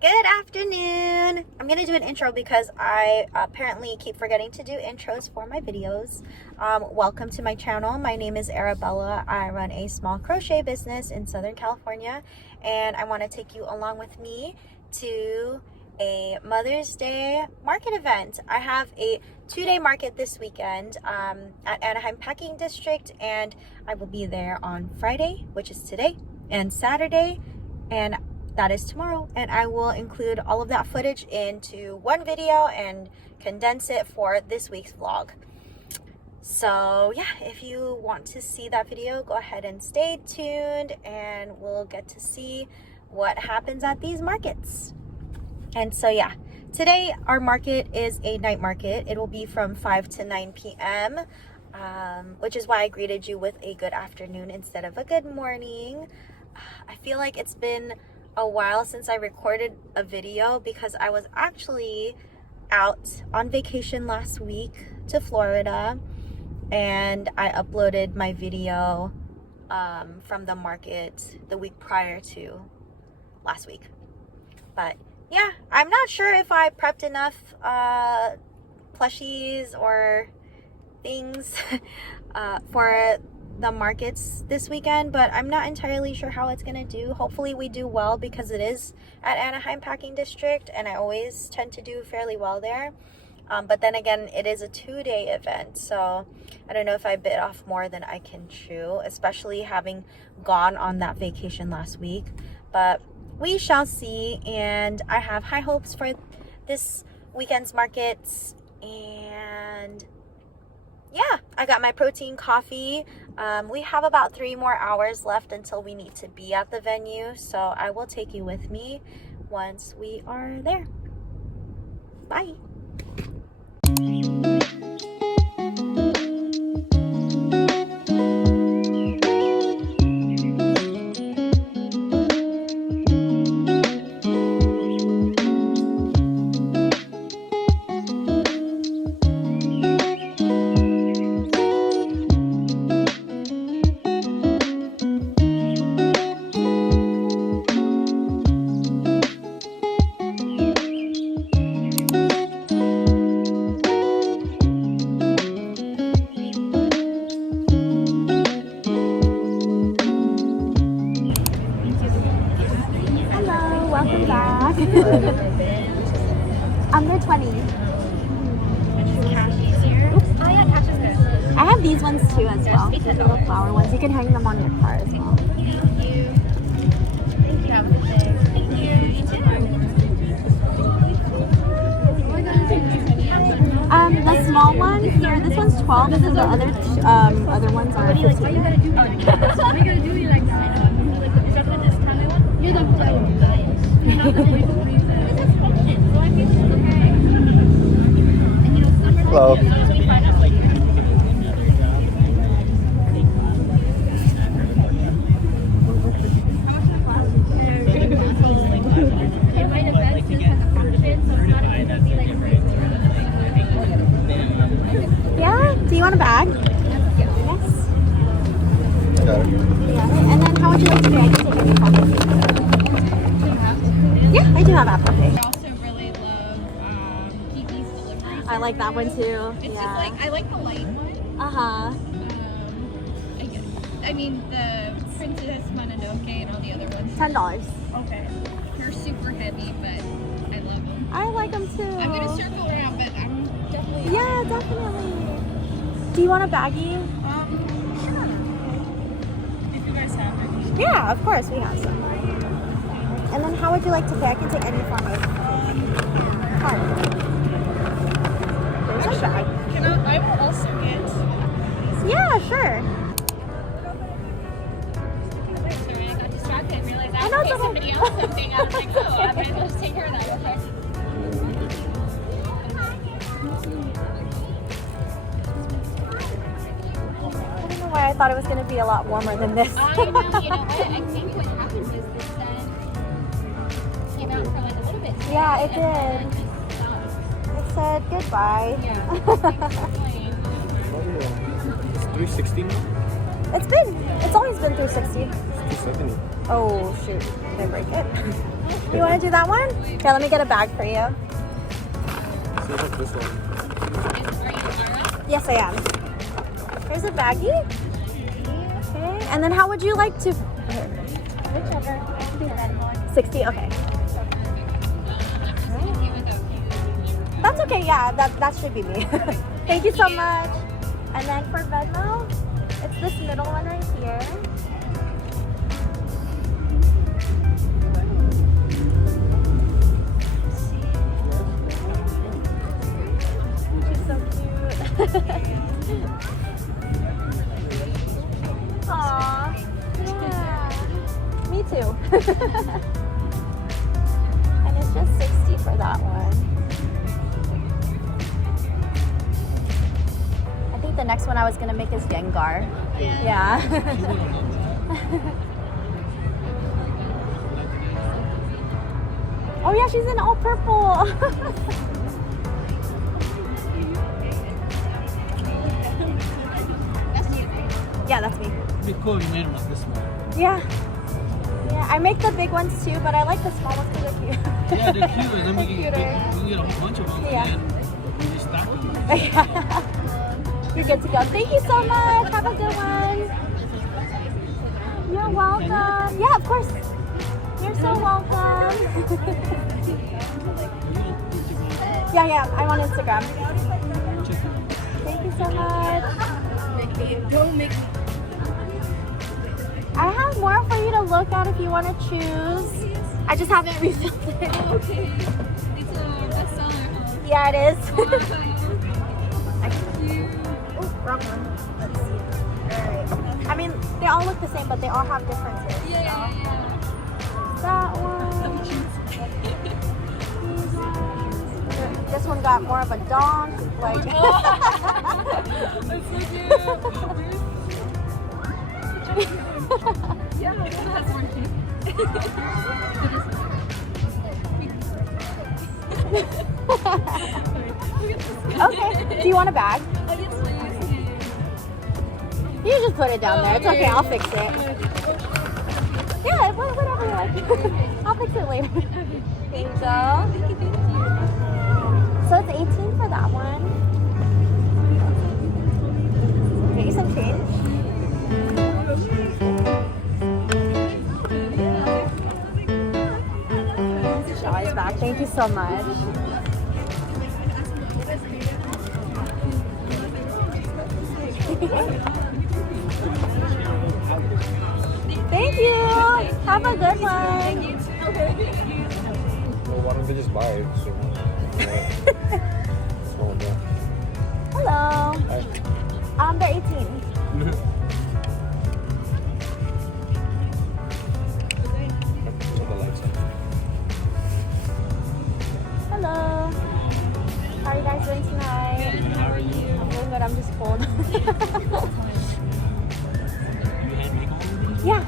Good afternoon. I'm gonna do an intro because I apparently keep forgetting to do intros for my videos. Welcome to my channel. My name is Arabella. I run a small crochet business in Southern California, and I want to take you along with me to a Mother's Day market event. I have a 2-day market this weekend at Anaheim Packing District, and I will be there on Friday, which is today, and Saturday, and that is tomorrow, and I will include all of that footage into one video and condense it for this week's vlog. So yeah, if you want to see that video, go ahead and stay tuned and we'll get to see what happens at these markets. And so yeah, today our market is a night market. It will be from 5 to 9 p.m. Which is why I greeted you with a good afternoon instead of a good morning. I feel like it's been a while since I recorded a video because I was actually out on vacation last week to Florida, and I uploaded my video from the market the week prior to last week. But yeah, I'm not sure if I prepped enough plushies or things for the markets this weekend, but I'm not entirely sure how it's gonna do. Hopefully we do well because it is at Anaheim Packing District and I always tend to do fairly well there. But then again, it is a 2-day event, so I don't know if I bit off more than I can chew, especially having gone on that vacation last week. But we shall see, and I have high hopes for this weekend's markets. And yeah, I got my protein coffee. We have about 3 more hours left until we need to be at the venue, so I will take you with me once we are there. Bye. Welcome back. Under 20. Oops. Oh yeah, cash is good. I have these ones too as well. The little flower ones. You can hang them on your car as well. Thank you. Thank you. Have a good day. Thank you. You too. The small one here, this one's 12, and then the other ones are 15. What are you gonna do? What are you gonna do? You like the discounted one? You're the Hello. Yeah? Do you want a bag? Yes. Got it. Yeah. And then how would you like to pay? I can take any card. Yeah, I do have Apple Pay. I also really love Kiki's delivery. I like that one too. It's yeah. just like, I like the light one. Uh-huh. I mean, the Princess Mononoke and all the other ones. $10. Okay. They're super heavy, but I love them. I like them too. I'm gonna circle around, but I'm definitely. Yeah, definitely. Do you want a baggie? Sure. If you guys have it. Yeah, of course, we have some. And then how would you like to pay? I can take any form of card. There's a bag. I will also get. Yeah, sure. Sorry, I got distracted and realized I I know, had to it's pay somebody else something. I was like, oh, I'm going to just take care of that real quick. I don't know why I thought it was going to be a lot warmer than this. I know, you know what? I think what happened was this sun came out for like a little bit. Today, Yeah, it and did. then It said goodbye. Yeah. It's 360 now? It's always been 360. 270. Oh shoot, did I break it? You want to do that one? Here, let me get a bag for you. Seems like this one. Are you Zara? Yes, I am. Here's a baggie. Okay. And then how would you like to? Here. Whichever. 60. Okay. That's okay. Yeah, that should be me. Thank you so much. And then for Venmo, it's this middle one right here. She's so cute. Aww. Yeah. Me too. And it's just 60 for that one. I think the next one I was gonna make is Gengar. Yeah. Oh yeah, she's in all purple. That's you, right? Yeah, that's me. It'd be cool if you made them like this one. Yeah. Yeah, I make the big ones too, but I like the small ones because they're cute. Yeah, they're cute. And then we can Cuter. get a whole bunch of them. Yeah. And we just stack them. You're good to go. Thank you so much. Have a good one. You're welcome. Yeah, of course. You're so welcome. Yeah, I'm on Instagram. Thank you so much. Don't make me. I have more for you to look at if you want to choose. I just haven't refilled it. Oh, okay. It's a bestseller, huh? Yeah, it is. Wow. Oh, wrong one. Let's see. Alright. I mean, they all look the same, but they all have differences. Yeah. That one. This one got more of a donk. Like. That's so cute. Yeah, that's working. Okay. Do you want a bag? Oh, yes, please. You just put it down there. It's okay. I'll fix it. Yeah, whatever you like. I'll fix it later. There you go. So it's 18 for that one. Get you some change. Shaw's back. Thank you so much. Thank you. Have a good one. Well, why don't they just buy it? So, small bit. Hello. Hi. They're 18. Turn the lights on. Hello. How are you guys doing tonight? How are you? I'm doing good. I'm just cold. You hand make all of these? Yeah.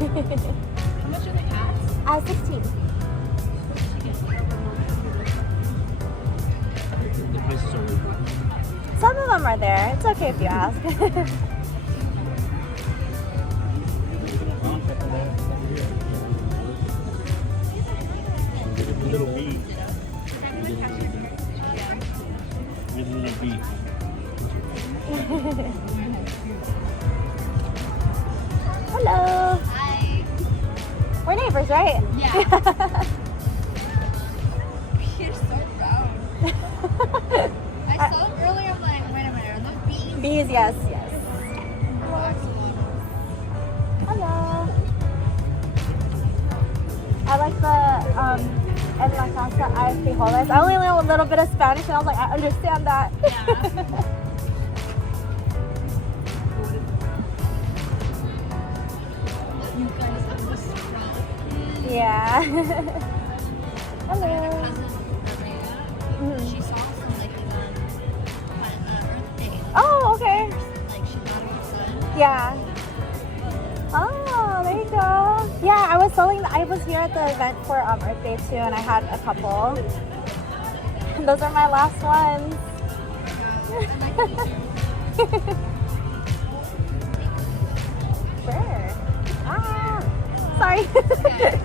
How much are the hats? 16. The prices are really Some of them are there. It's okay if you ask. little bee. Little bee. Hello. Hi. We're neighbors, right? Yeah. You're so round. I saw them earlier. I'm like, wait a minute, are those bees? Bees, yes. Hello. I like the en la casa hay frijoles. I only know a little bit of Spanish and I was like, I understand that. Yeah. You guys have this strong. Yeah. Hello. She saw some like on Earth Day. Oh, okay. Like she thought it was good. Yeah. Oh, there you go. Yeah, I was here at the event for Earth Day too, and I had a couple. Those are my last ones. Okay.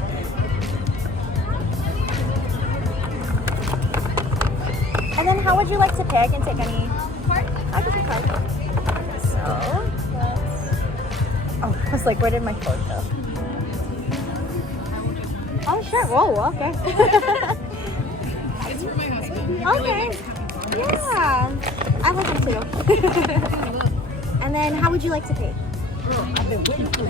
And then how would you like to pay? I can take any. I can take card. So let's. Oh, I was like, where did my phone go? Oh, sure. Whoa, okay. It's for my husband. Okay. Yeah. I like them too. And then how would you like to pay? I've been waiting for you.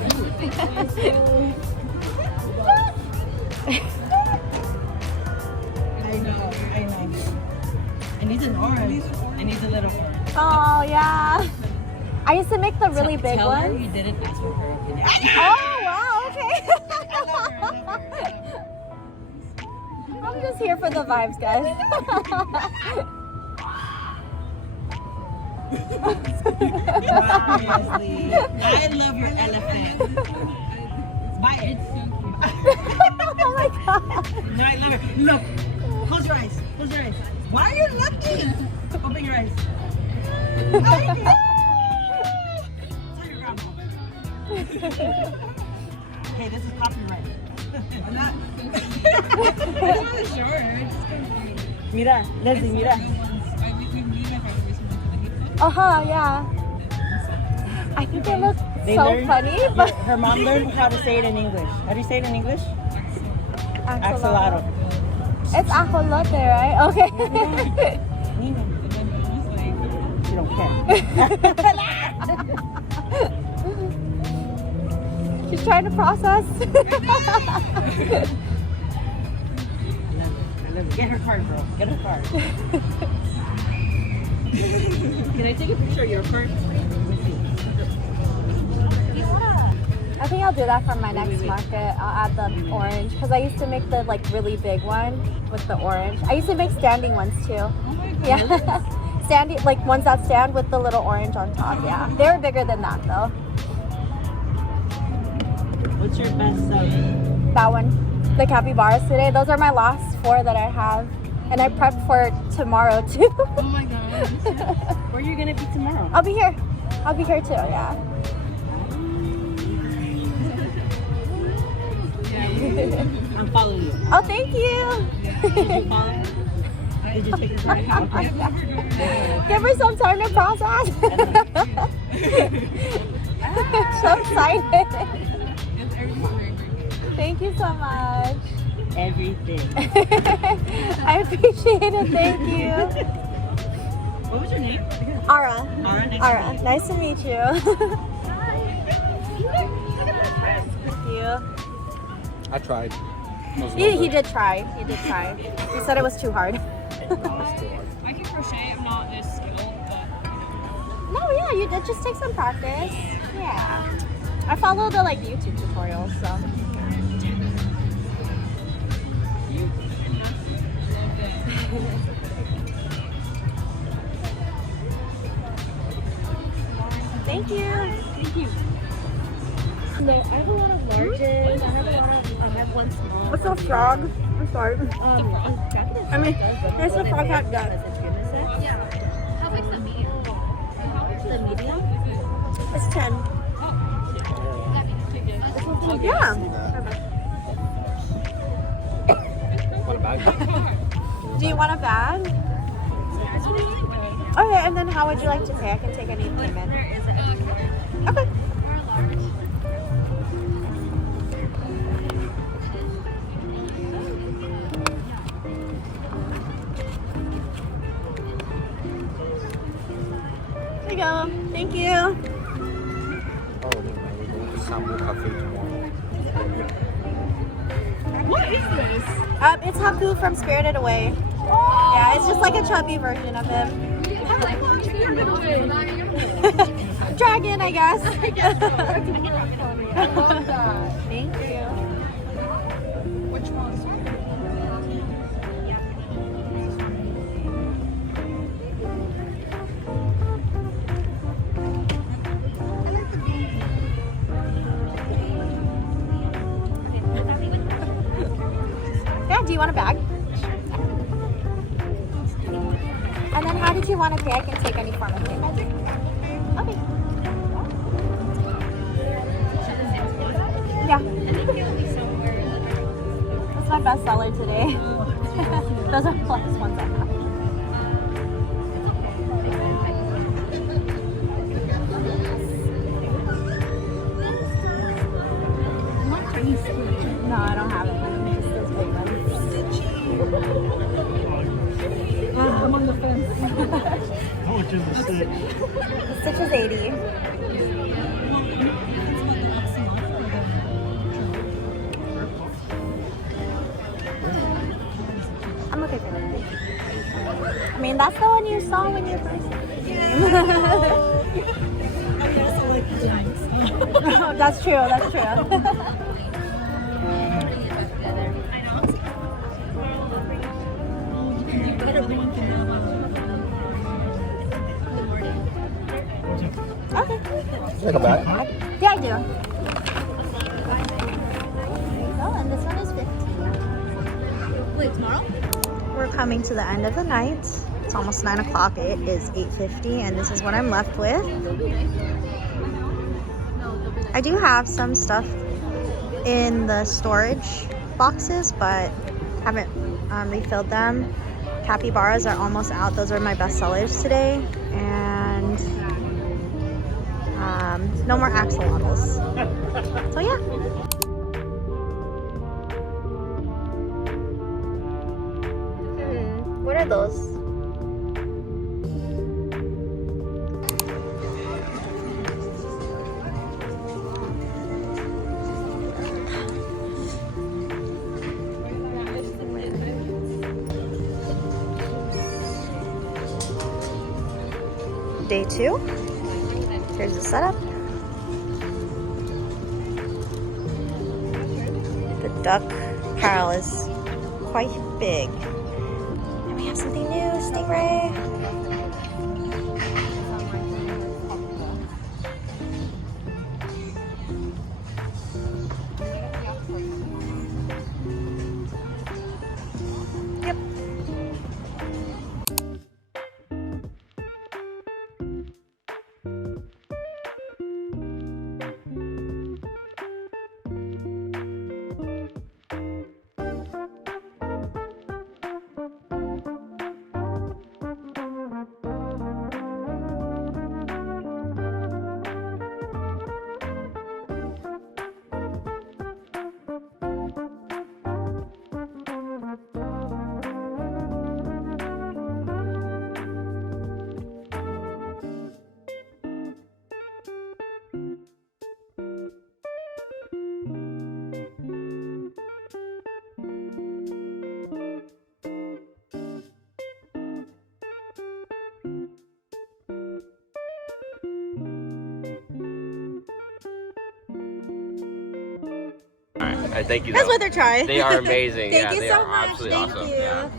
I know. I need an orange. I need a little. Oh, yeah. I used to make the really big Tell her ones. you didn't ask for her opinion. Oh, wow, okay. I'm just here for the vibes, guys. Obviously. I love your elephant. Bye. It's so cute. Oh my god. No, I love her. Look. Close your eyes. Close your eyes. Why are you looking? Open your eyes. Tell your grandma. Hey, this is copyright. I'm not. It's not short. Mira, Leslie, mira. Yeah. I think they look They so learned- funny, but Her mom learned how to say it in English. How do you say it in English? Axolotl. It's ajolote, right? Okay. Nina. She don't care. She's trying to process. I love it. Get her card, bro. Get her card. Can I take a picture of your card? I think I'll do that for my next market. I'll add the orange because I used to make the like really big one with the orange. I used to make standing ones too. Oh my god. Yeah, standing like ones that stand with the little orange on top. Yeah, they were bigger than that though. What's your best seller? That one, the capybaras today. Those are my last 4 that I have, and I prepped for tomorrow too. Oh my god. Where are you gonna be tomorrow? I'll be here. I'll be here too. Yeah. I'm following you. Oh, thank you. Did you follow her? Did you take a picture? Give her some time to process. So excited. It's everything. Thank you so much. Everything. I appreciate it. Thank you. What was your name? Ara. Ara. Ara. Nice to meet you. Thank you. I tried. He did try. He did try. He said it was too hard. I can crochet. I'm not this skilled, but No, yeah, you did just take some practice. Yeah. I follow the like YouTube tutorials, so. Thank you. thank you. No, I have a lot of larges. I have one small. What's a frog? I'm sorry. I mean, there's a frog hat gun. Yeah. How big's the medium? The medium? It's 10. Oh. Yeah. Want a bag? Do you want a bag? Okay, and then how would you like to pay? I can take any payment. Okay. There you go. Thank you. Oh, we're going to Sambu Cafe tomorrow. What is this? It's Haku from Spirited Away. Oh. Yeah, it's just like a chubby version of him. Dragon, I guess. I guess so. I love that. Thank you. Which one? Yeah, do you want a bag? And then how did you want to pay? I can take any form of payment. Okay. Yeah. Thank you so my best seller today. Those are the last ones I have. No, I don't have it. Just those big ones. I'm on the fence. How much is the stitch? The stitch is 80. I'm okay for that. I mean, that's the one you saw when you first That's true, that's true. Okay. Like a bag? Yeah, I do. Oh, and this one is 15. Wait, tomorrow? We're coming to the end of the night. It's almost 9 o'clock. It is 8:50, and this is what I'm left with. I do have some stuff in the storage boxes, but haven't refilled them. Capybaras are almost out. Those are my best sellers today. And no more axolotls. So yeah. What are those? Day 2. Here's the setup. The duck pile is quite big. And we have something new, stingray. Yep. Alright, thank you. That's though. what they're trying. They are amazing. Thank Yeah, you they so are much. absolutely Thank awesome. you. Yeah.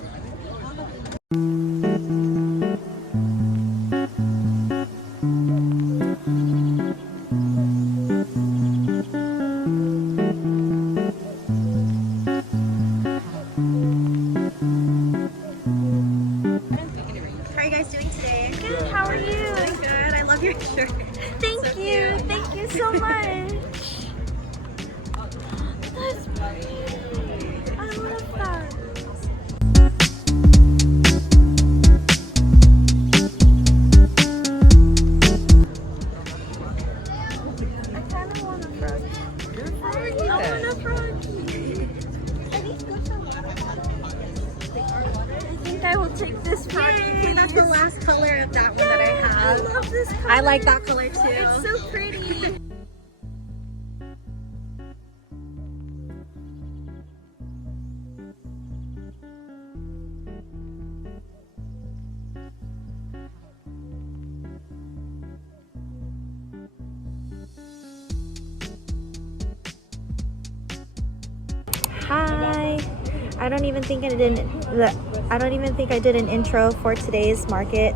How are you guys doing today? Good. How are you? Good. I love your shirt. Thank you. Thank you so much. That's pretty. I love that. I kind of want a froggy. I want a froggy. I think I will take this froggy. That's the last color of that one that I have. I love this color. I like that color too. It's so pretty. Hi. I don't even think I did an intro for today's market.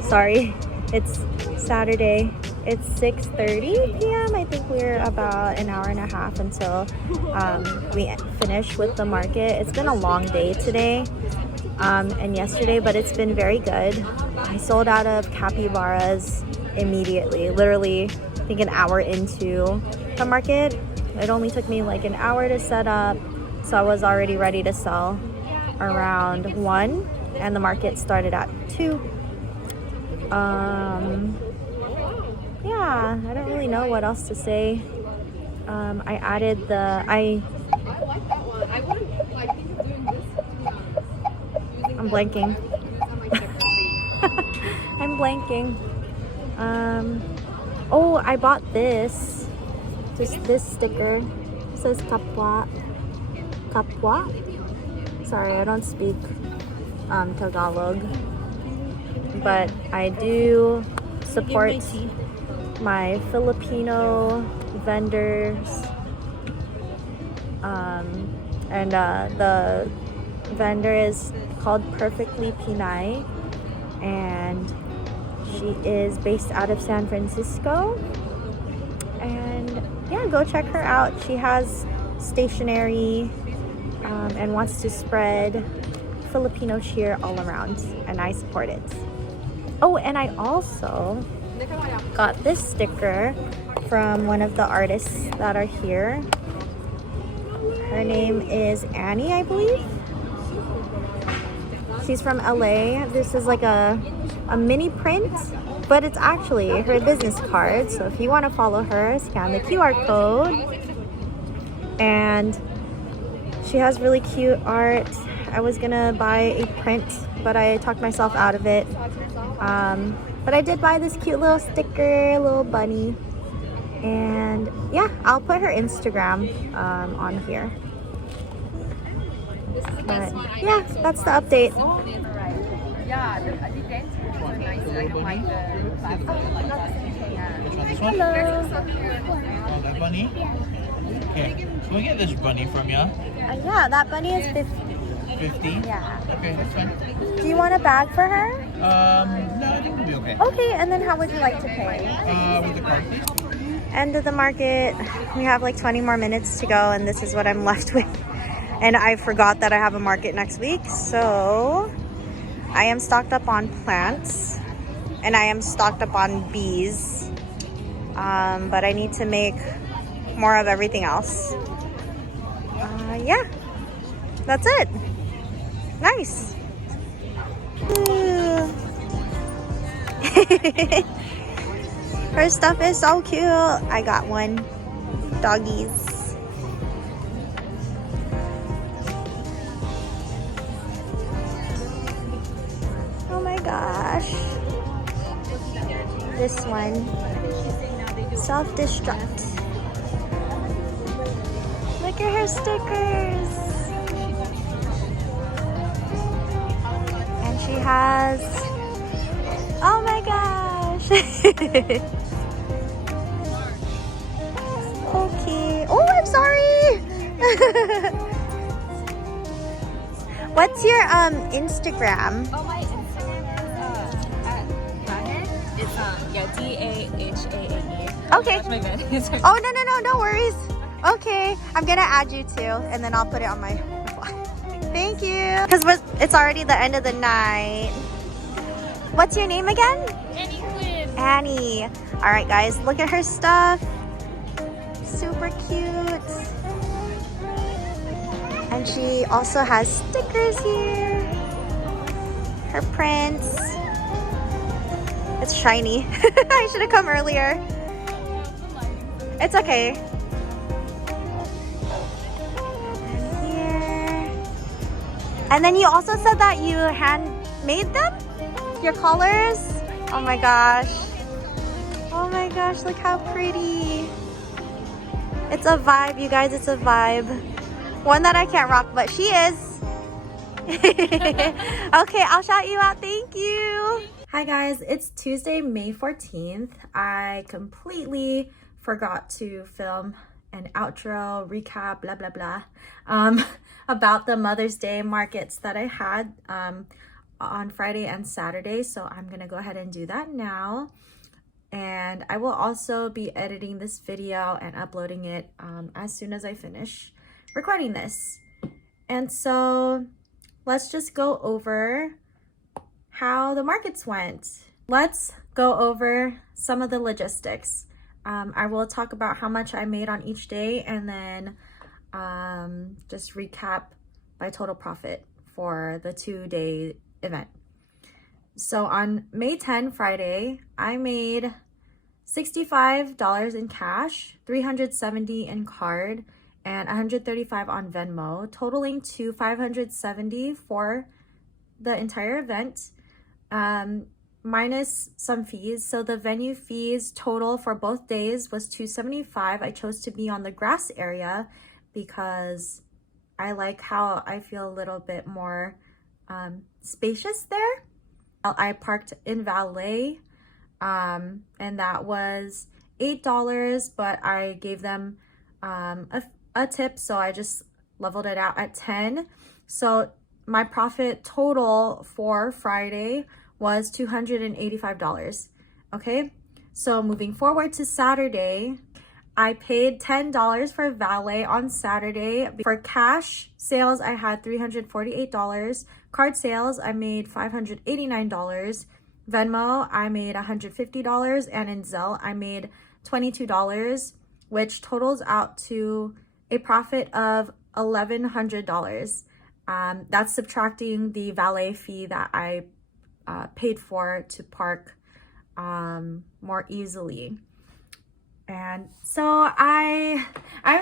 Sorry. It's Saturday. It's 6:30 p.m. I think we're about an hour and a half until we finish with the market. It's been a long day today and yesterday, but it's been very good. I sold out of capybaras immediately, literally I think an hour into the market. It only took me like an hour to set up, so I was already ready to sell around 1, and the market started at 2. Yeah, I don't really know what else to say. I added the I'm blanking. I'm blanking. Oh, I bought this. Just this sticker. It says kapwa. Kapwa? Sorry, I don't speak Tagalog. But I do support my Filipino vendors. The vendor is called Perfectly Pinay, and she is based out of San Francisco. And yeah, go check her out. She has stationery and wants to spread Filipino cheer all around, and I support it. Oh, and I also got this sticker from one of the artists that are here. Her name is Annie, I believe. She's from LA. This is like a mini print, but it's actually her business card. So if you want to follow her, scan the QR code. And she has really cute art. I was gonna buy a print, but I talked myself out of it. But I did buy this cute little sticker, little bunny. And yeah, I'll put her Instagram on here. But yeah, that's the update. Yeah, the dents are nice. I don't like the plastic. Which one? This one? Hello. Oh, that bunny? Okay. Can we get this bunny from you? Yeah, that bunny is 50. 50? Yeah. Okay, that's fine. Do you want a bag for her? No, I think we'll be okay. Okay, and then how would you like to pay? With the card, please. End of the market. We have like 20 more minutes to go, and this is what I'm left with. And I forgot that I have a market next week, so I am stocked up on plants, and I am stocked up on bees. But I need to make more of everything else. Yeah, that's it. Nice. Her stuff is so cute. I got one. Doggies. Oh my gosh. This one. Self-destruct. Look at her stickers. And she has, oh my gosh. Okay. Oh, I'm sorry. What's your Instagram? Oh, my Instagram is at Dahan. It's DAHAAE. Okay. That's my bed. Oh, no worries. Okay, I'm gonna add you too, and then I'll put it on my vlog. Thank you. Because it's already the end of the night. What's your name again? Annie. All right, guys, look at her stuff. Super cute. And she also has stickers here. Her prints. It's shiny. I should have come earlier. It's okay. And then you also said that you handmade them? Your colors? Oh my gosh. Oh my gosh, look how pretty. It's a vibe, you guys, it's a vibe. One that I can't rock, but she is. Okay, I'll shout you out, thank you. Hi guys, it's Tuesday, May 14th. I completely forgot to film an outro, recap, blah, blah, blah, about the Mother's Day markets that I had on Friday and Saturday. So I'm gonna go ahead and do that now. And I will also be editing this video and uploading it as soon as I finish recording this. And so let's just go over how the markets went. Let's go over some of the logistics. I will talk about how much I made on each day, and then just recap my total profit for the 2-day event. So on May 10, Friday, I made $65 in cash, $370 in card, and $135 on Venmo, totaling to $570 for the entire event, minus some fees. So the venue fees total for both days was $275. I chose to be on the grass area because I like how I feel a little bit more spacious there. I parked in valet, and that was $8, but I gave them a tip, so I just leveled it out at 10. So my profit total for Friday was $285. Okay, so moving forward to Saturday, I paid $10 for valet on Saturday. For cash sales, I had $348. Card sales, I made $589. Venmo, I made $150. And in Zelle, I made $22, which totals out to a profit of $1,100. That's subtracting the valet fee that I paid for to park more easily. And so I'm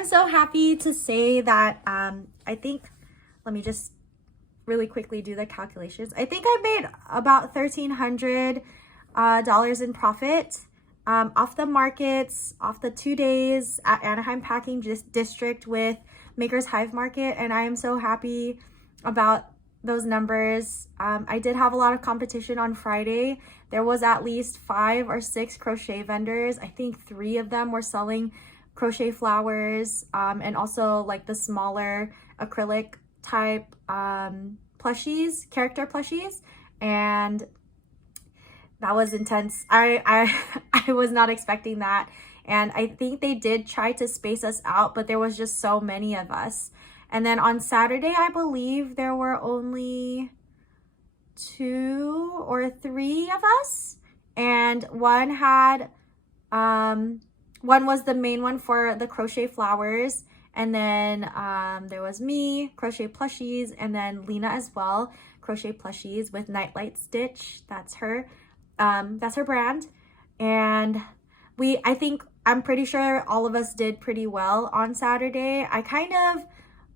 so happy to say that I think, let me just really quickly do the calculations. I think I made about $1,300 in profit off the markets, off the 2 days at Anaheim Packing District with Maker's Hive Market, and I am so happy about those numbers. I did have a lot of competition on Friday. There was at least 5 or 6 crochet vendors. I think 3 of them were selling crochet flowers, and also like the smaller acrylic type plushies, character plushies, and that was intense. I was not expecting that, and I think they did try to space us out, but there was just so many of us. And then on Saturday, I believe there were only 2 or 3 of us, and one was the main one for the crochet flowers, and then there was me, Crochet Plushies, and then Lena as well, Crochet Plushies with Nightlight Stitch. That's her brand. And I'm pretty sure all of us did pretty well on Saturday. I kind of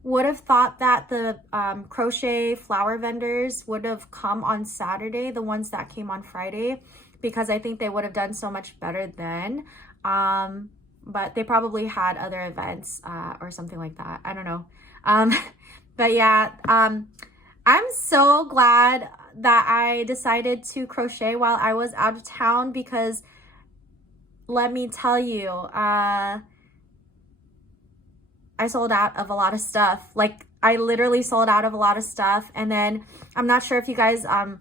would have thought that the crochet flower vendors would have come on Saturday, the ones that came on Friday, because I think they would have done so much better then. But they probably had other events or something like that. I don't know. But yeah, I'm so glad that I decided to crochet while I was out of town, because let me tell you, I sold out of a lot of stuff. Like, I literally sold out of a lot of stuff. And then I'm not sure if you guys are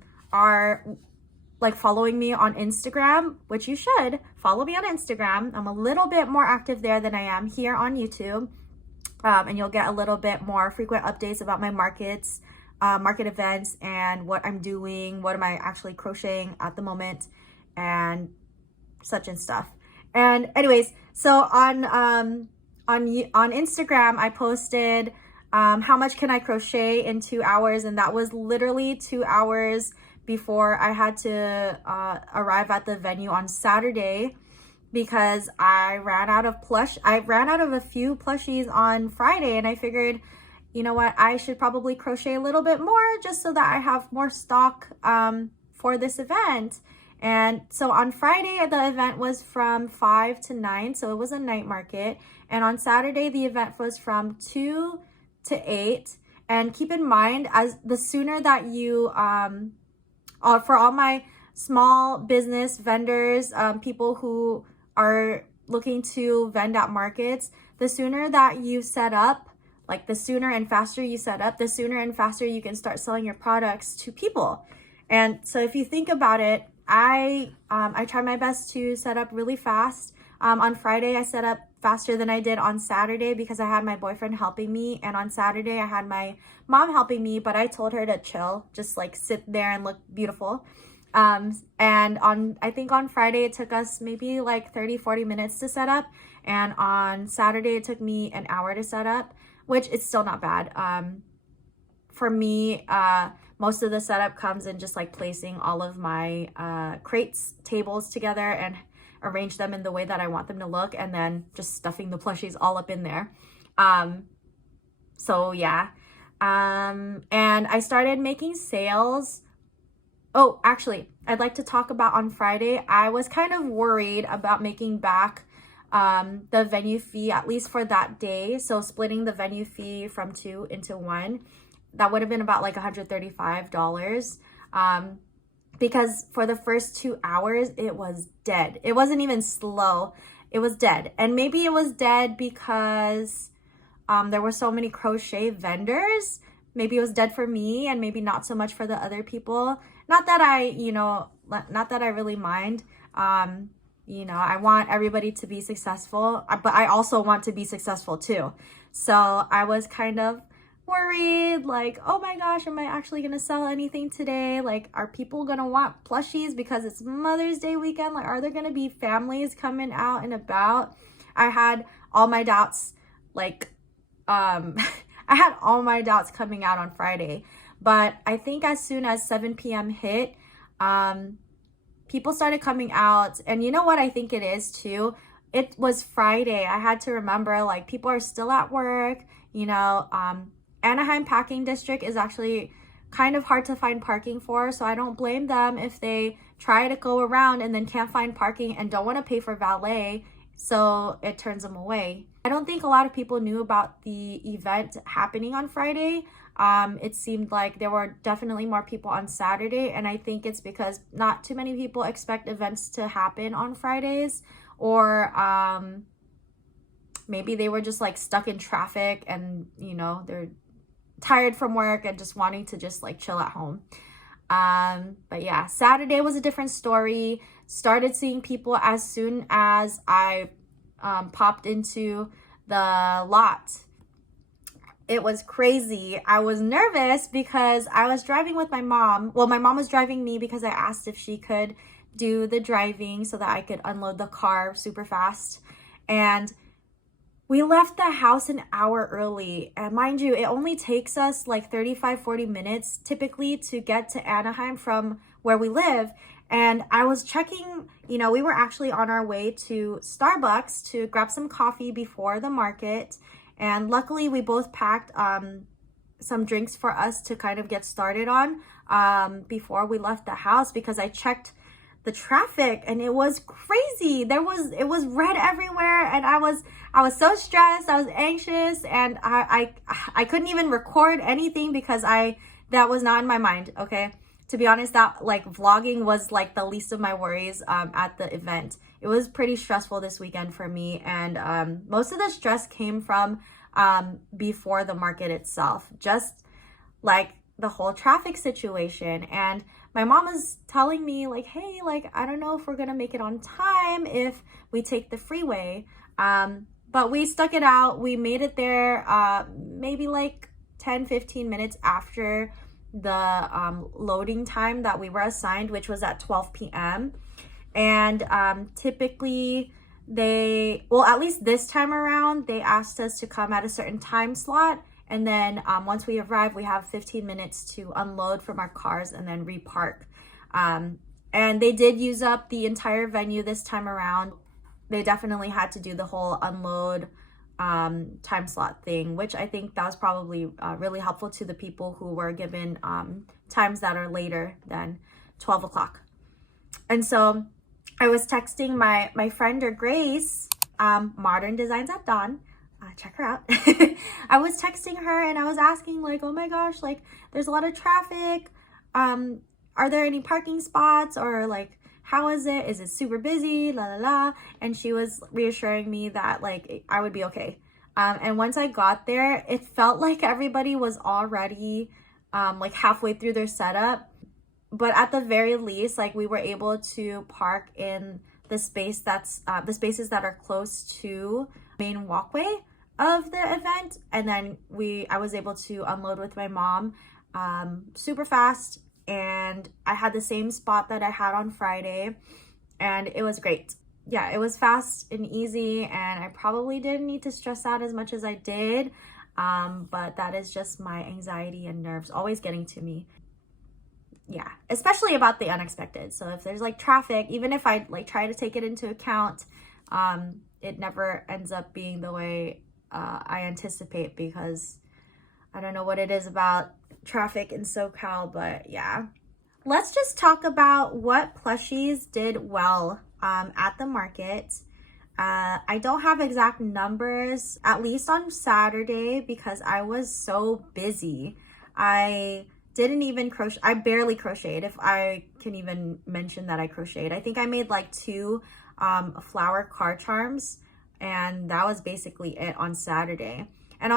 like following me on Instagram, which you should follow me on Instagram. I'm a little bit more active there than I am here on YouTube. And you'll get a little bit more frequent updates about my markets, market events, and what I'm doing, what am I actually crocheting at the moment, and such and stuff. And anyways, so on Instagram, I posted how much can I crochet in 2 hours, and that was literally 2 hours before I had to arrive at the venue on Saturday, because I ran out of a few plushies on Friday, and I figured, you know what, I should probably crochet a little bit more just so that I have more stock for this event. And so on Friday, the event was from 5 to 9, so it was a night market. And on Saturday, the event was from 2 to 8. And keep in mind, as the sooner that you, for all my small business vendors, people who are looking to vend at markets, the sooner that you set up, like the sooner and faster you set up, the sooner and faster you can start selling your products to people. And so if you think about it, I try my best to set up really fast. On Friday, I set up faster than I did on Saturday because I had my boyfriend helping me. And on Saturday, I had my mom helping me, but I told her to chill, just like sit there and look beautiful. And I think on Friday it took us maybe like 30-40 minutes to set up, and on Saturday it took me an hour to set up, which is still not bad. For me, most of the setup comes in just like placing all of my crates, tables together and arrange them in the way that I want them to look, and then just stuffing the plushies all up in there. So yeah. And I started making sales. Oh, actually, I'd like to talk about on Friday. I was kind of worried about making back the venue fee, at least for that day. So splitting the venue fee from 2 into 1, that would have been about like $135. Because for the first 2 hours, it was dead. It wasn't even slow. It was dead. And maybe it was dead because there were so many crochet vendors. Maybe it was dead for me and maybe not so much for the other people. Not that I, not that I really mind. I want everybody to be successful, but I also want to be successful too. So I was kind of worried, like, oh my gosh, am I actually gonna sell anything today? Like, are people gonna want plushies because it's Mother's Day weekend? Like, are there gonna be families coming out and about? I had all my doubts, like, I had all my doubts coming out on Friday, but I think as soon as 7 p.m. hit, people started coming out. And you know what I think it is too? It was Friday. I had to remember, like, people are still at work, Anaheim Packing District is actually kind of hard to find parking for, so I don't blame them if they try to go around and then can't find parking and don't want to pay for valet, so it turns them away. I don't think a lot of people knew about the event happening on Friday. It seemed like there were definitely more people on Saturday, and I think it's because not too many people expect events to happen on Fridays, or maybe they were just like stuck in traffic and they're tired from work and just wanting to just like chill at home. But yeah, Saturday was a different story. Started seeing people as soon as I popped into the lot. It was crazy. I was nervous because I was driving with my mom. Well, my mom was driving me because I asked if she could do the driving so that I could unload the car super fast. And we left the house an hour early, and mind you, it only takes us like 35-40 minutes typically to get to Anaheim from where we live. And I was checking, we were actually on our way to Starbucks to grab some coffee before the market, and luckily we both packed some drinks for us to kind of get started on before we left the house, because I checked the traffic and it was crazy. It was red everywhere, and I was so stressed. I was anxious, and I couldn't even record anything because that was not in my mind. Okay, to be honest, that like vlogging was like the least of my worries at the event. It was pretty stressful this weekend for me, and most of the stress came from before the market itself, just like the whole traffic situation. And my mom was telling me like, hey, like, I don't know if we're gonna make it on time if we take the freeway. But we stuck it out. We made it there maybe like 10-15 minutes after the loading time that we were assigned, which was at 12 p.m. And typically at least this time around, they asked us to come at a certain time slot. And then once we arrive, we have 15 minutes to unload from our cars and then repark. And they did use up the entire venue this time around. They definitely had to do the whole unload time slot thing, which I think that was probably really helpful to the people who were given times that are later than 12 o'clock. And so I was texting my friend Grace, Modern Designs at Dawn. Check her out. I was texting her and I was asking like, oh my gosh, like there's a lot of traffic. Are there any parking spots, or like, how is it? Is it super busy? La la la. And she was reassuring me that like I would be okay. And once I got there, it felt like everybody was already like halfway through their setup. But at the very least, like we were able to park in the space the spaces that are close to main walkway of the event. And then I was able to unload with my mom super fast. and I had the same spot that I had on Friday, and it was great. Yeah, it was fast and easy, and I probably didn't need to stress out as much as I did, but that is just my anxiety and nerves always getting to me. Yeah, especially about the unexpected. So if there's like traffic, even if I like try to take it into account, it never ends up being the way I anticipate, because I don't know what it is about traffic in SoCal, but yeah. Let's just talk about what plushies did well at the market. I don't have exact numbers, at least on Saturday, because I was so busy. I didn't even crochet. I barely crocheted, if I can even mention that I crocheted. I think I made like 2 flower card charms, and that was basically it on Saturday. And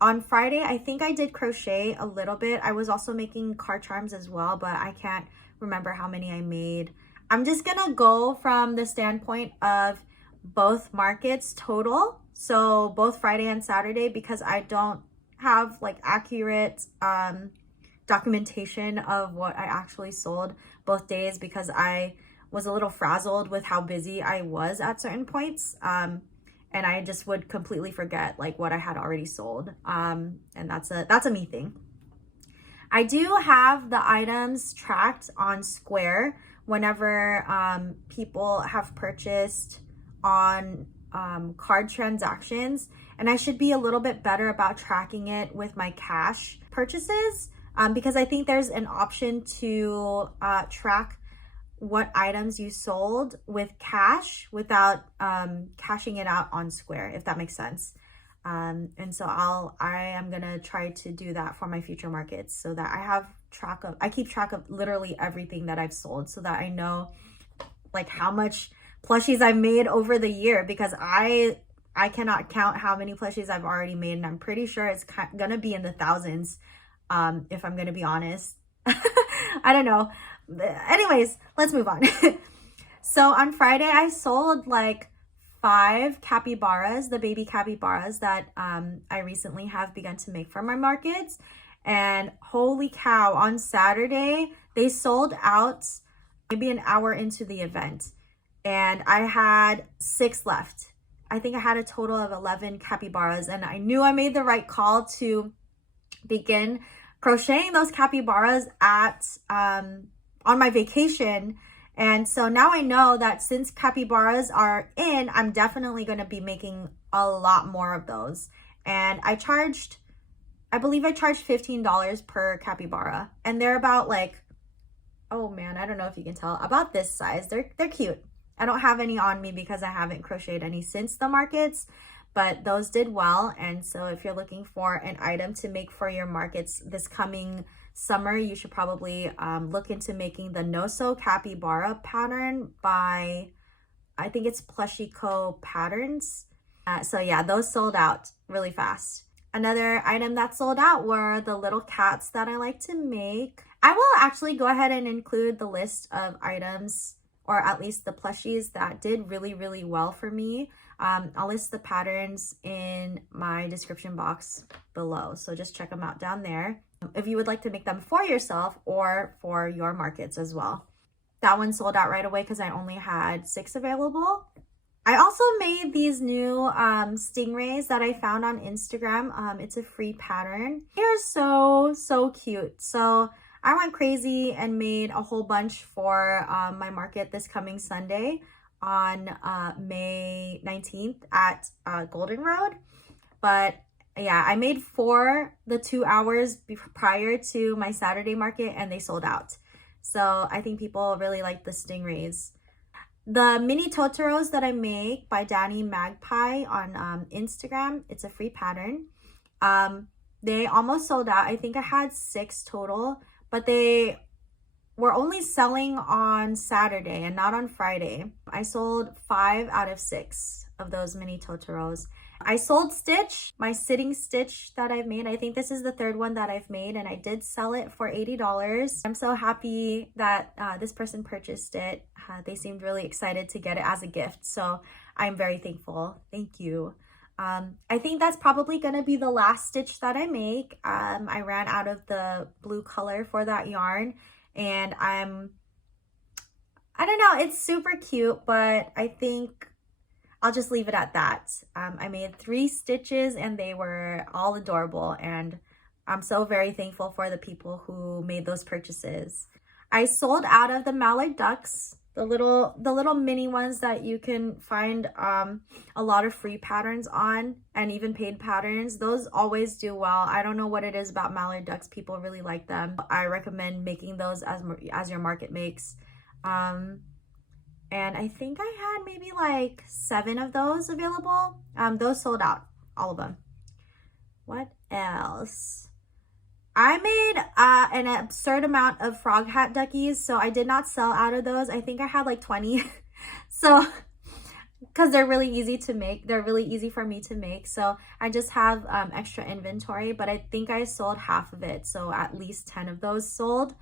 on Friday, I think I did crochet a little bit. I was also making card charms as well, but I can't remember how many I made. I'm just gonna go from the standpoint of both markets total, so both Friday and Saturday, because I don't have like accurate documentation of what I actually sold both days, because I was a little frazzled with how busy I was at certain points, and I just would completely forget like what I had already sold, and that's a me thing. I do have the items tracked on Square whenever people have purchased on card transactions, and I should be a little bit better about tracking it with my cash purchases, because I think there's an option to track what items you sold with cash without cashing it out on Square, if that makes sense. And so I am gonna try to do that for my future markets, so that I keep track of literally everything that I've sold, so that I know like how much plushies I've made over the year, because I cannot count how many plushies I've already made, and I'm pretty sure it's gonna be in the thousands, if I'm gonna be honest. I don't know. Anyways, let's move on. So on Friday, I sold like 5 capybaras, the baby capybaras that I recently have begun to make for my markets. And holy cow, on Saturday, they sold out maybe an hour into the event. And I had 6 left. I think I had a total of 11 capybaras, and I knew I made the right call to begin crocheting those capybaras at on my vacation. And so now I know that since capybaras are in, I'm definitely going to be making a lot more of those. And I believe I charged $15 per capybara, and they're about like, oh man, I don't know if you can tell, about this size. They're cute. I don't have any on me because I haven't crocheted any since the markets, but those did well. And so if you're looking for an item to make for your markets this coming summer, you should probably look into making the No-So Capybara pattern by, I think it's Plushie Co. Patterns. So yeah, those sold out really fast. Another item that sold out were the little cats that I like to make. I will actually go ahead and include the list of items, or at least the plushies that did really, really well for me. I'll list the patterns in my description box below, so just check them out down there if you would like to make them for yourself or for your markets as well. That one sold out right away because I only had 6 available. I also made these new stingrays that I found on Instagram. It's a free pattern. They're so cute. So I went crazy and made a whole bunch for my market this coming Sunday on May 19th at Golden Road. But yeah, I made 4 the 2 hours prior to my Saturday market, and they sold out. So I think people really like the stingrays. The mini Totoros that I make by Danny Magpie on Instagram, it's a free pattern. They almost sold out. I think I had 6 total, but they were only selling on Saturday and not on Friday. I sold 5 out of 6 of those mini Totoros. I sold Stitch, my sitting stitch that I've made. I think this is the 3rd one that I've made, and I did sell it for $80. I'm so happy that this person purchased it. They seemed really excited to get it as a gift, so I'm very thankful. Thank you. I think that's probably going to be the last stitch that I make. I ran out of the blue color for that yarn, and I don't know, it's super cute, but I think I'll just leave it at that. I made 3 stitches and they were all adorable, and I'm so very thankful for the people who made those purchases. I sold out of the mallard ducks, the little mini ones that you can find a lot of free patterns on, and even paid patterns. Those always do well. I don't know what it is about mallard ducks. People really like them. I recommend making those as your market makes. And I think I had maybe like 7 of those available. Those sold out, all of them. What else? I made an absurd amount of frog hat duckies, so I did not sell out of those. I think I had like 20. So, because they're really easy to make. They're really easy for me to make. So I just have extra inventory, but I think I sold half of it. So at least 10 of those sold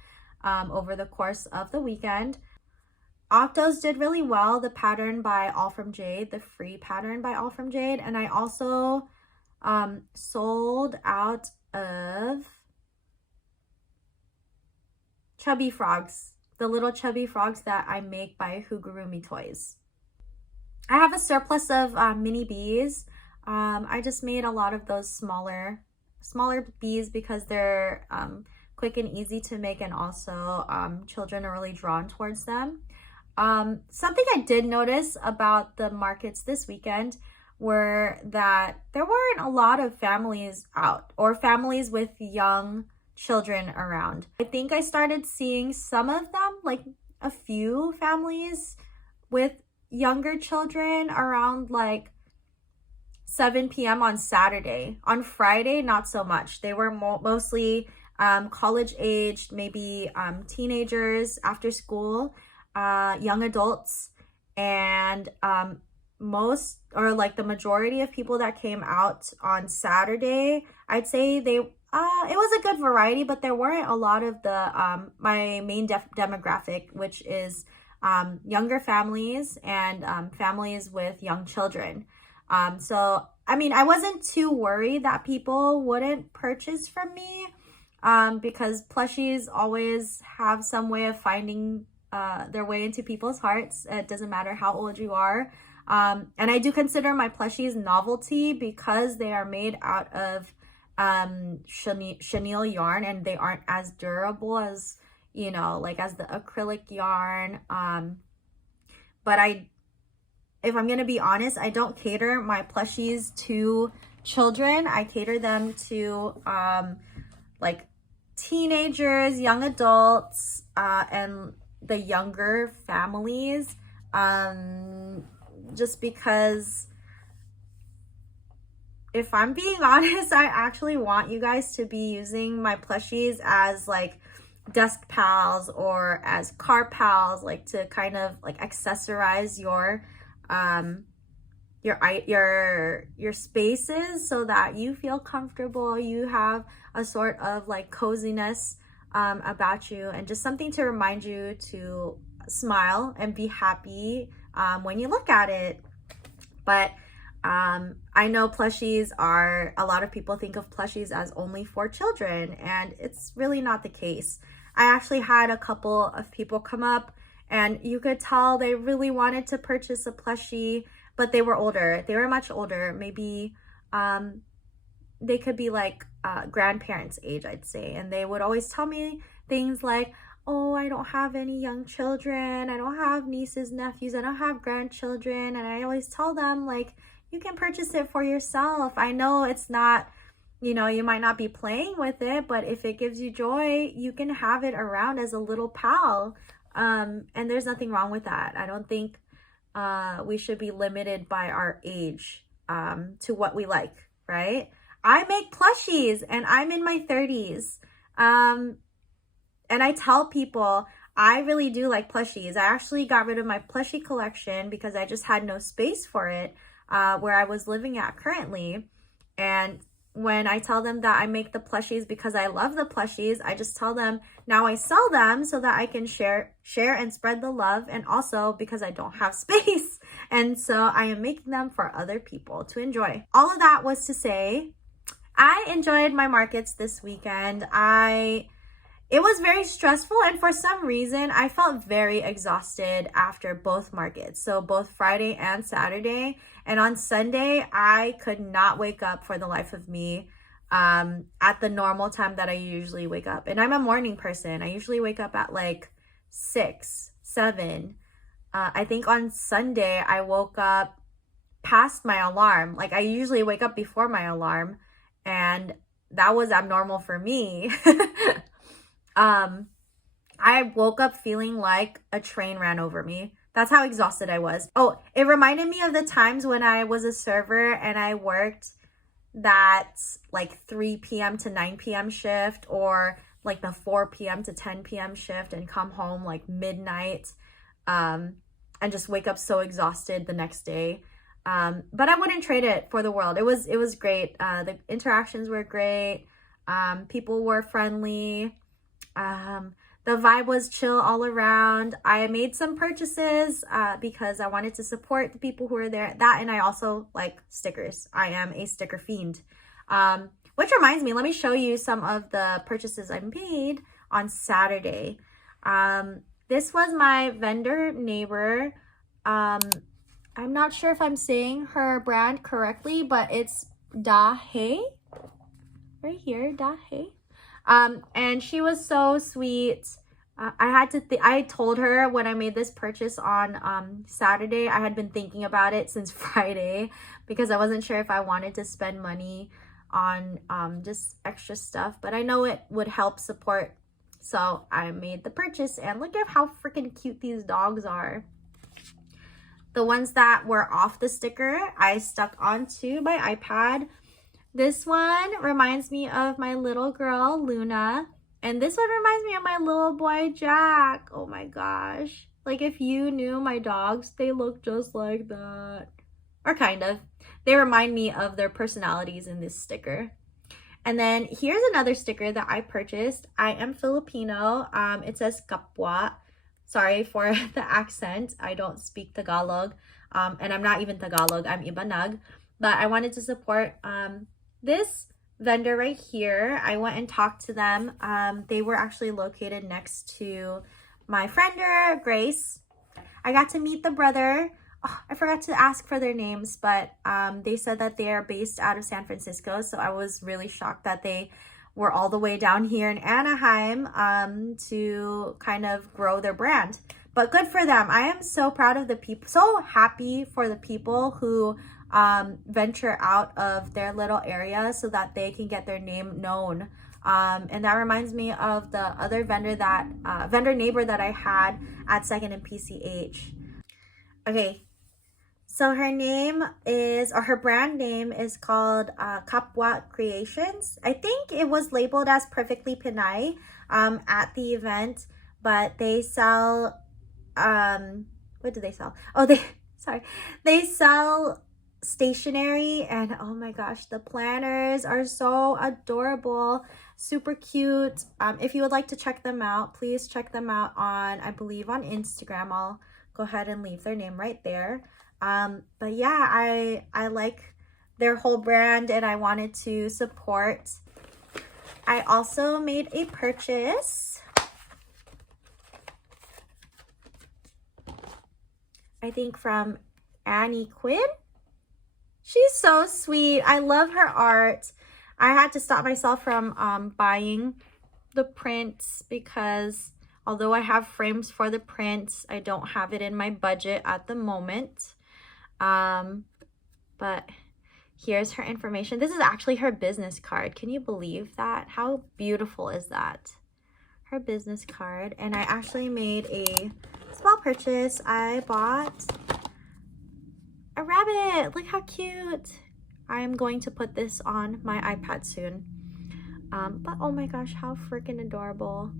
over the course of the weekend. Octos did really well, the pattern by All From Jade, the free pattern by All From Jade. And I also sold out of chubby frogs, the little chubby frogs that I make by Hugurumi Toys. I have a surplus of mini bees. I just made a lot of those smaller bees because they're quick and easy to make, and also children are really drawn towards them. Something I did notice about the markets this weekend were that there weren't a lot of families out, or families with young children around. I think I started seeing some of them, like a few families with younger children around like 7 p.m. on Saturday. On Friday, not so much. They were mostly college aged, maybe teenagers after school, young adults, and most, or like the majority of people that came out on Saturday, I'd say they it was a good variety, but there weren't a lot of the my main demographic, which is younger families and families with young children. So I mean, I wasn't too worried that people wouldn't purchase from me because plushies always have some way of finding their way into people's hearts. It doesn't matter how old you are. And I do consider my plushies novelty because they are made out of chenille yarn, and they aren't as durable as, you know, like as the acrylic yarn. But if I'm gonna be honest, I don't cater my plushies to children. I cater them to like teenagers, young adults, and the younger families, just because, if I'm being honest, I actually want you guys to be using my plushies as like desk pals or as car pals, like to kind of like accessorize your spaces so that you feel comfortable, you have a sort of like coziness about you, and just something to remind you to smile and be happy when you look at it. But I know plushies are, a lot of people think of plushies as only for children, and it's really not the case. I actually had a couple of people come up, and you could tell they really wanted to purchase a plushie, but they were older. They were much older. Maybe they could be like grandparents' age, I'd say. And they would always tell me things like, oh, I don't have any young children. I don't have nieces, nephews. I don't have grandchildren. And I always tell them, like, you can purchase it for yourself. I know it's not, you know, you might not be playing with it, but if it gives you joy, you can have it around as a little pal. And there's nothing wrong with that. I don't think we should be limited by our age to what we like, right? I make plushies and I'm in my 30s. And I tell people I really do like plushies. I actually got rid of my plushie collection because I just had no space for it where I was living at currently. And when I tell them that I make the plushies because I love the plushies, I just tell them now I sell them so that I can share and spread the love, and also because I don't have space. And so I am making them for other people to enjoy. All of that was to say, I enjoyed my markets this weekend. it was very stressful, and for some reason I felt very exhausted after both markets, so both Friday and Saturday. And on Sunday I could not wake up for the life of me at the normal time that I usually wake up. And I'm a morning person. I usually wake up at like 6, 7. I think on Sunday I woke up past my alarm. Like, I usually wake up before my alarm, and that was abnormal for me. I woke up feeling like a train ran over me. That's how exhausted I was. Oh, it reminded me of the times when I was a server and I worked that like 3 p.m. to 9 p.m. shift, or like the 4 p.m. to 10 p.m. shift, and come home like midnight and just wake up so exhausted the next day. But I wouldn't trade it for the world. It was great. The interactions were great. People were friendly. The vibe was chill all around. I made some purchases because I wanted to support the people who were there. That, and I also like stickers. I am a sticker fiend. Which reminds me, let me show you some of the purchases I made on Saturday. This was my vendor neighbor. I'm not sure if I'm saying her brand correctly, but it's Da Hey. Right here, Da Hey. And she was so sweet. I told her when I made this purchase on Saturday, I had been thinking about it since Friday because I wasn't sure if I wanted to spend money on just extra stuff, but I know it would help support. So I made the purchase, and look at how freaking cute these dogs are. The ones that were off the sticker, I stuck onto my iPad. This one reminds me of my little girl, Luna. And this one reminds me of my little boy, Jack. Oh my gosh. Like, if you knew my dogs, they look just like that. Or kind of. They remind me of their personalities in this sticker. And then here's another sticker that I purchased. I am Filipino. It says Kapwa. Sorry for the accent. I don't speak Tagalog. And I'm not even Tagalog. I'm Ibanag. But I wanted to support this vendor right here. I went and talked to them. They were actually located next to my friender, Grace. I got to meet the brother. Oh, I forgot to ask for their names, but they said that they are based out of San Francisco. So I was really shocked that they were all the way down here in Anaheim to kind of grow their brand. But good for them. I am so proud of the people, so happy for the people who venture out of their little area so that they can get their name known. And that reminds me of the other vendor neighbor that I had at 2nd and PCH. Okay, so her name is, or her brand name is called Kapwa Creations. I think it was labeled as Perfectly Pinay at the event, but they sell, what do they sell? Oh, they sell stationery, and oh my gosh, the planners are so adorable, super cute. If you would like to check them out, please check them out on, I believe, on Instagram. I'll go ahead and leave their name right there. But yeah, I like their whole brand, and I wanted to support. I also made a purchase, I think from Annie Quinn. She's so sweet. I love her art. I had to stop myself from buying the prints because although I have frames for the prints, I don't have it in my budget at the moment. But here's her information. This is actually her business card. Can you believe that? How beautiful is that? Her business card. And I actually made a small purchase. I bought a rabbit. Look how cute. I am going to put this on my iPad soon. But oh my gosh, how freaking adorable.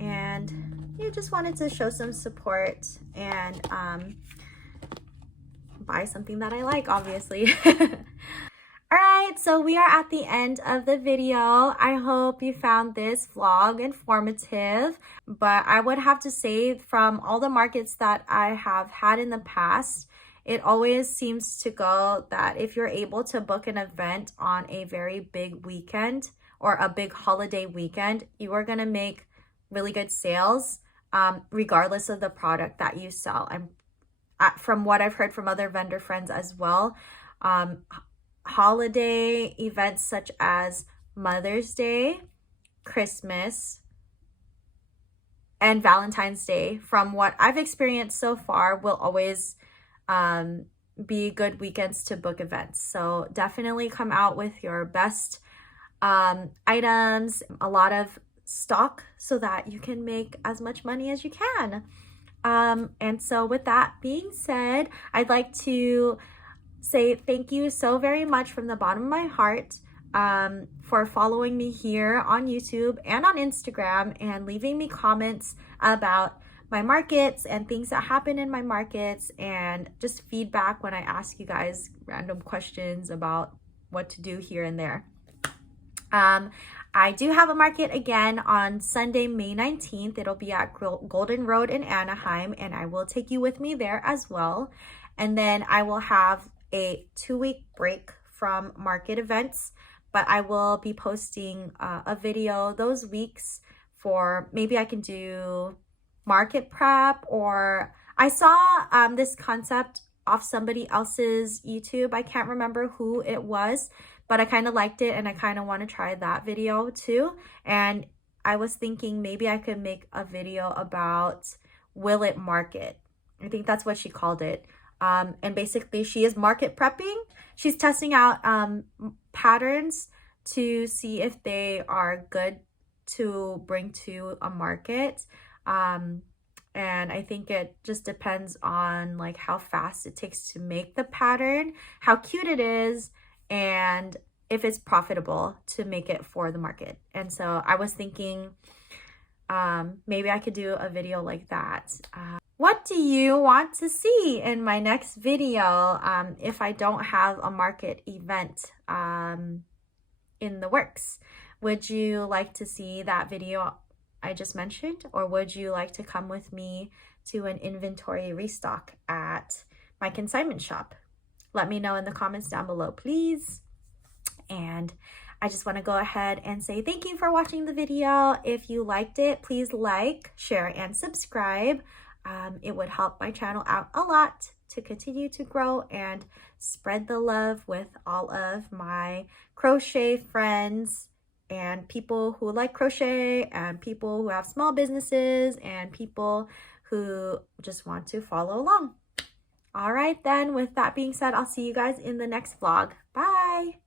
And you just wanted to show some support and buy something that I like, obviously. Alright, so we are at the end of the video. I hope you found this vlog informative, but I would have to say from all the markets that I have had in the past, it always seems to go that if you're able to book an event on a very big weekend or a big holiday weekend, you are going to make really good sales, regardless of the product that you sell. From what I've heard from other vendor friends as well, holiday events such as Mother's Day, Christmas, and Valentine's Day, from what I've experienced so far, will always be good weekends to book events. So definitely come out with your best items, a lot of stock, so that you can make as much money as you can. And so with that being said, I'd like to say thank you so very much from the bottom of my heart for following me here on YouTube and on Instagram, and leaving me comments about my markets and things that happen in my markets, and just feedback when I ask you guys random questions about what to do here and there. I do have a market again on Sunday, May 19th. It'll be at Golden Road in Anaheim, and I will take you with me there as well. And then I will have a 2-week break from market events, but I will be posting a video those weeks for, maybe I can do market prep, or I saw this concept off somebody else's YouTube. I can't remember who it was, but I kind of liked it, and I kind of want to try that video too. And I was thinking maybe I could make a video about Will It Market. I think that's what she called it. And basically she is market prepping. She's testing out patterns to see if they are good to bring to a market. And I think it just depends on like how fast it takes to make the pattern, how cute it is, and if it's profitable to make it for the market. And so I was thinking maybe I could do a video like that. What do you want to see in my next video if I don't have a market event in the works? Would you like to see that video I just mentioned, or would you like to come with me to an inventory restock at my consignment shop? Let me know in the comments down below, please. And I just want to go ahead and say thank you for watching the video. If you liked it, please like, share, and subscribe. It would help my channel out a lot to continue to grow and spread the love with all of my crochet friends and people who like crochet, and people who have small businesses, and people who just want to follow along. All right, then, with that being said, I'll see you guys in the next vlog. Bye.